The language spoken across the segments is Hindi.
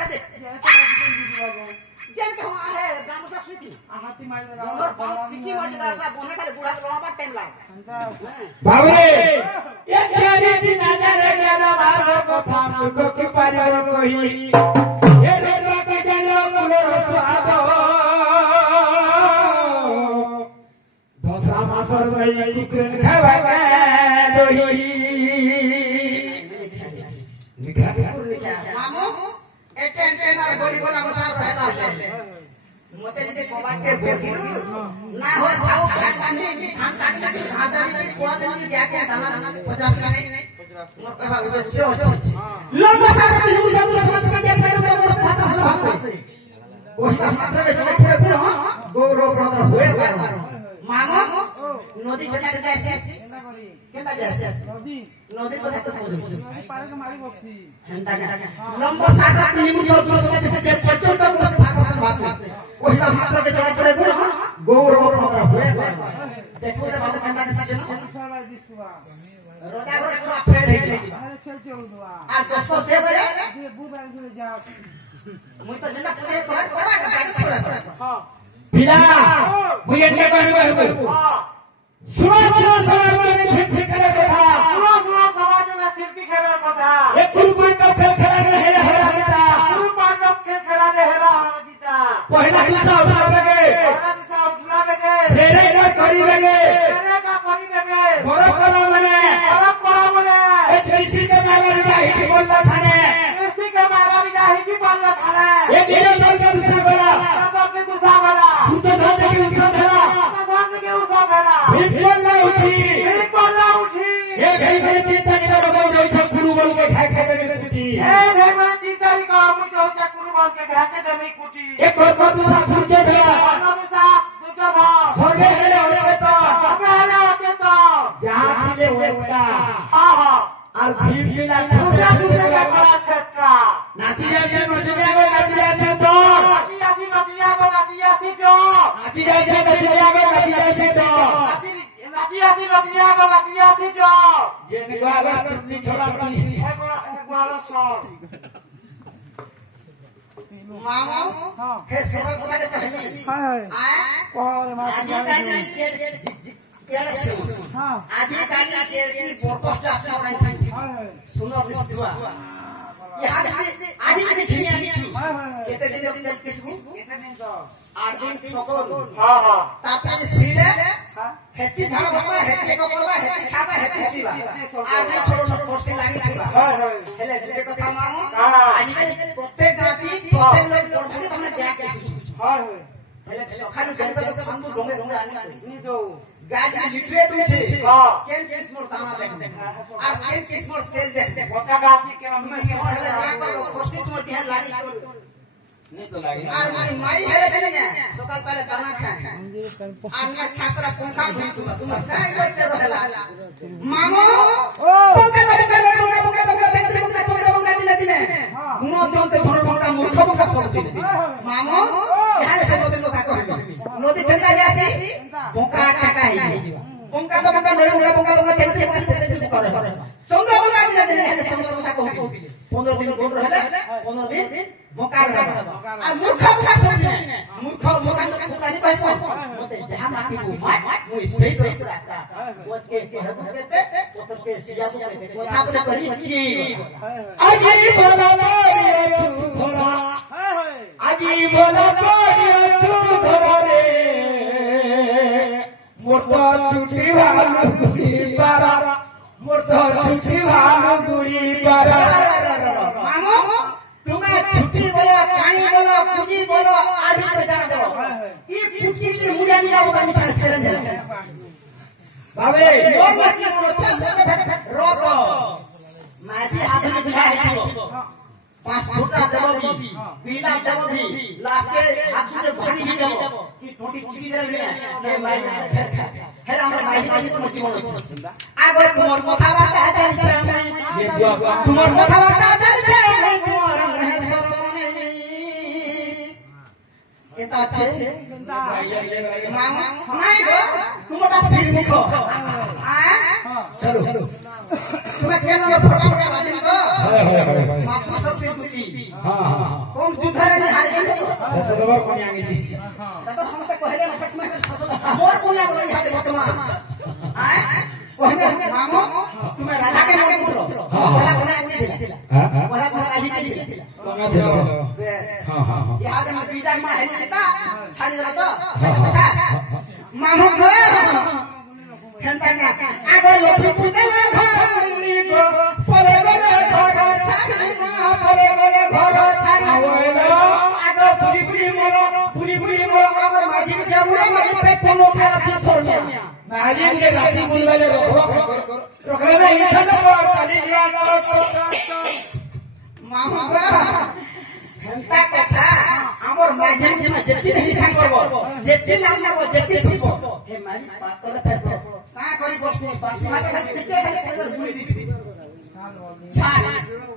खाते जेन के हुआ है ब्राह्मण सा स्वीटी हाथी मार दे रहा और बहुत चिकी मार दे रहा बोने खाली बूढ़ा के बड़ा टाइम लाग बाबरे ये प्यारी सी नजर मेरा मारो को थाम को की पारो कोई ये रे के जानो मोरो स्वाद दोसरा मासर में चिकन खावा दोही निकला मामू एटेन और गोली गोला मसार रहता है मोसे जे कोबाट के बेगिरू ना हो साथ खाट बांधे धान काट काट धादारी के कोद नहीं जाके दाना 50 नहीं मोर कहवा उद्देश्य हो लंबा सारा दिन मुझे समझ में दे पहले बड़ा भाषा भाषा कोई मात्र के जोड़े पूरे पूरे हां गौरव ब्रदर हुए बार मामू नदी जटा के ऐसे केता जैसे नदी को देखो पारे के मारी बक्सी हंडा लंबा सारा दिन मुझे समझ से दे पचो तो उस भाषा भाषा कोई मात्र के जोड़े पूरे पूरे हां गौरव ब्रदर हुए देखो रे बाबू केता के सके साला दिसवा रोजा रो एक फेर है अरे चल चल दुआ आ दोस्तों दे बरे ये बुबाल से जा मुई तो जन्ना पूरे पड़ा का हां पिला मुझे ने कहबो हां सुनो समाज में फिर करे बैठा सुनो समाज में सिरती खेले बैठा एक कुर्बान का खेल खेला रहे हरा बेटा कुर्बान का खेल खेला रहे हरा जीता पहला हिस्सा उठा लगे पहला हिस्सा उठा लगे फेरे का करी लगे बड़ा करो मने एक कृषि के मारा भी जाहि की बोलना थाने कृषि के मारा भी जाहि की बोलना थाने एक मेरे दल का दूसरा बड़ा सब के दूसरा बड़ा तू तो धान के दूसरा धरा धान के दूसरा धरा फिर बोलना उठी ये भाई मेरे चिंता नहीं करो जो सब शुरू बोल के खाए खाए मेरे कुटी ए भाई मेरे चिंता नहीं करो मुझे जा शुरू बोल के खाए के मेरी कुटी एक और दूसरा सूचे भैया दूसरा दूसरा भाव छोड़े हेले होले तो सबे हेले होते तो जहां ले होता हां हां और भीड़ मिला दूसरा दूसरे का बड़ा छक्का नातिया से नजरिया को नातिया से तो नातिया से नजरिया को नातिया से तो नातिया से नजरिया को नातिया से तो नातिया से नजरिया को नातिया से तो ये निवाला करनी छोड़ा पानी है ग्वाला सॉन्ग मामू हां हे सेवा बोला के कहनी हां कोरे मार हां आज काली के पोस्ट आसे online सुनो बिस्वा याद आज के दुनिया में केते दिन किसको केते दिन तो 8 दिन सकल हां हां तापे सीले खेती धान बकवा हेते को करवा हेते खाबा हेते सीवा आज छोट छोट कोर्स लागी थीबा हां हां हेले जे कथा मामू आज प्रत्येक जाति प्रत्येक लोग पढ़े तमे क्या के हां हां हेले सखानु जनता तो संतु ढोंगे ढोंगे आनी जो गाज लिटरे तुछे हां केन केस मोर ताना देख आ केन केस मोर सेल देख बच्चा गाती के मैं समझ ले क्या करो खुशी तुम ध्यान लागी नहीं तो लागी और माई हेले हेले जा सकाल पहले ताना खा आंगा छात्रा पंखा भीतु तुम काय कोइते रहला मामो ओ पंखा दिले दिले गुनो दोते थोड़ा थोड़ा मूर्ख पंखा सब दिले मामो यार से दिन কথা कहबी नदी ठंडा जासी पंखा टाका ही पंखा तो पंखा नई मुला पंखा पंखा केते करे 14 पंखा दिले हेले 14 কথা कहबी 15 दिन बोल रहले 15 दिन पंखा रहा आ मूर्ख पंखा सब मूर्ख पंखा तो पानी पैसा मते जहां माटी को मत मुई सही सही रहता बोझ के कहते पत्थर के सिया को কথা बता करी छी आजी बोलो रे छोरा आजी बोलो रे छोरा रे मोटा छुटी भानु गुड़ी पारा मोटा छुटी भानु गुड़ी पारा मामो तुम्हें छुट्टी बोलो कहानी बोलो कुजी बोलो आदि पैसा दो ये छुट्टी की मुझे नहीं होगा निशान चलन चलन बाबे लोग बच्चे रोको माझी आदमी बिहार है 5 फुटा देबो भी 2 लाख देबो भी लास्ट के हाथ में भागी भी देबो कि टोटी चिड़ी दे ले माई है हमर माई तो मोटी बोलो आगो तुमर कथा बात है ये तुमर कथा बात है केता छे मामा नहीं गो तुमटा सिर मुखो आ चलो तुम्हें ट्रेन में फोटा फोटा बाजी को मात्र सब दुटी हां कौन जुधारे ने हार गए ससुरवर कोनी आगे थी तो समस्त पहले नटक में मोर कोनी बोला यहां देखो तुम आए कहने मामो तुम्हें राजा के नाम बोलो बोला बोला बोला बोला राजी के तुम्हें थे हां हां यहां के दुईटा में है नेता छाड़ी देला तो मामो घंटा का आगे लोपी पुते घरली को परे गले घर छाड़ी परे गले घर छाड़ी आगे पुरी मोरो अगर माजी के मुड़े माजी पेट को लोके रखी सोनिया माजी के राती बुलवाले रोकले में इठा का ताली दिया मामा घंटा कथा हमर माजी में जेती नहीं खान करबो जेती नाम लेबो जेती थिबो ए माजी बात करे फेर का कोई बसने बासी माके केते खाली बुली दी छाड़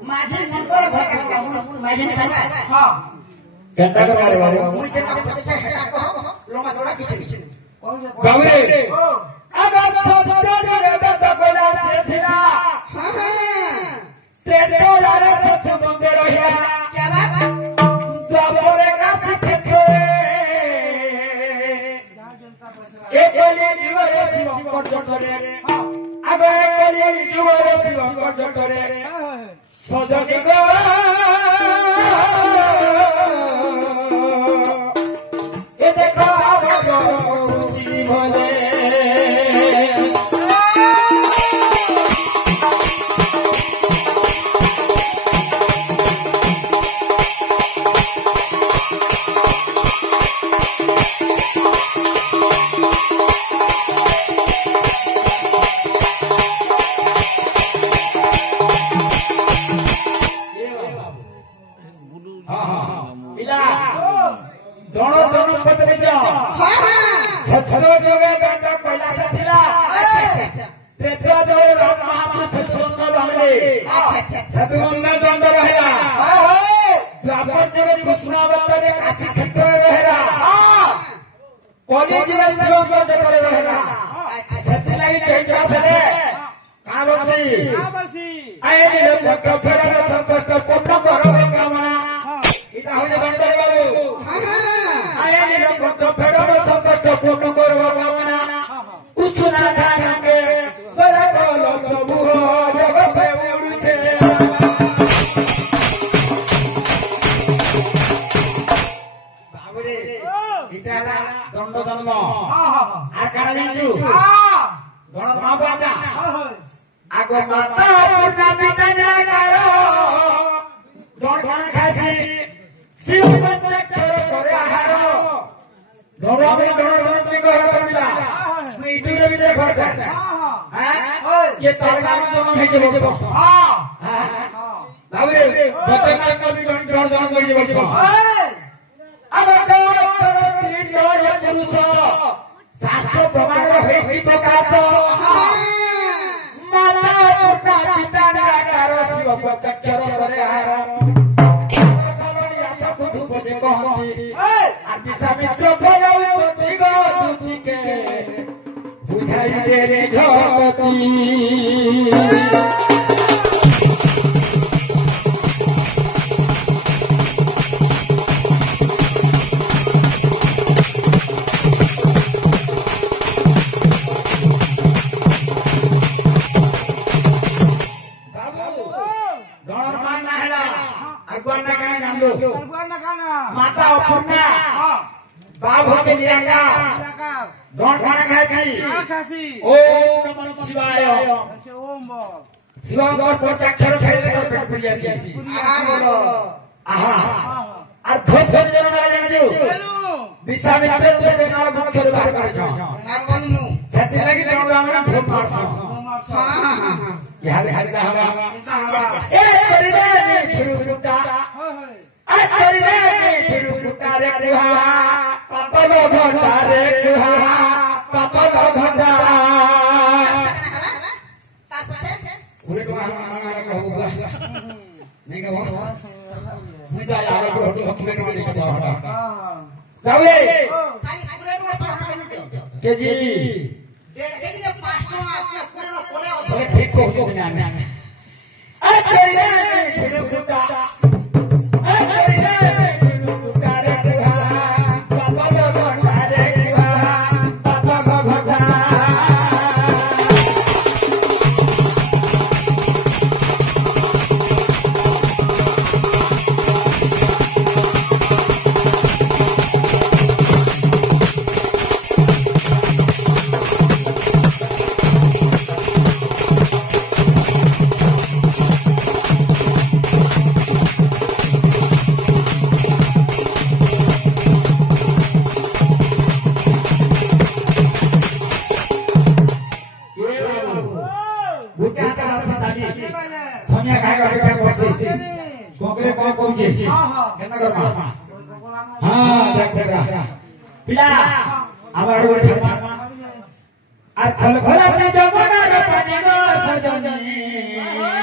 माजी मन को भय का माजी ने करबा हां घंटा का मारे मुझे पता है लोमा थोड़ा पीछे बाबरे अब सब रे बेटा कोला से थिला हां तेरे वाला सच बंदे रहिया क्या बात बाबरे का सिखे एक ले जीवरे शिव कोट जोटरे अब एक ले जीवरे शिव कोट जोटरे सजग गो ए देखो आवाजो जीवने दोनों पत्र जाओ सत्सरो जोगे बेटा पहला से थिला त्रेता जोगे राम महापुरुष सत्संग बांगले सतुंग दंड रहला द्वापर जोगे कृष्णावतार रे काशी क्षेत्र रहला कोली जिला शिव को करे रहला सत्सलाई चैत्रा से काबसी आए ने लोक फेरा संकष्ट कोट करो कामना इता हो दंड बाबू आए ने लोक फेरा संकष्ट कोट करो कामना उसना धान के बड़ा बोलो प्रभु जगत पे उड़छे बाबूरे इताला दंड दंड आ काना जानछु गण बाबा आगो माता पूर्णा पिता जागारो गण गण खासी शिव बच्चा करे आहारो गण गण से घर करला मैं इतुरे भी घर करता हां के तरगाम जम है जे बस हां बाबरे बतना का भी गण गण कर जे बस अब तरस्ती लोय पुरुष शास्त्र प्रमाण है कि प्रकाश माता पूर्णा पिता निराकार शिव प्रत्यक्ष करे आहार आशा को धूप दे कहती आ विश्वामित्र भगवती गति के बुझाई दे रे जगती माता पूर्णा बाप होके निराकार गण खाना खासी ओम नमः शिवाय ओम शिवं गण प्रत्यक्ष खाई कर पेट पुरी आसी बोलो आहा और धोप धोप जन जानजु विश्वामित्र से देना मुख्य बात कर छ सत्य लगी जन हमरा धोप मारछ हां हवा ए परिवार फिर लुटा अरे फिर लुटारे कुहा पापलो घंटारे कुहा पापलो घंटा पूरे को हमारा कहूंगा नहीं कहूं मैं तो यार को हमें को नहीं कहता जाओगे खाली पूरे को के जी डेढ़ के जी 5 टका पूरे कोले ठीक को ना पिला आवार वर आ खलखला से जमना रे पानी गो सजनी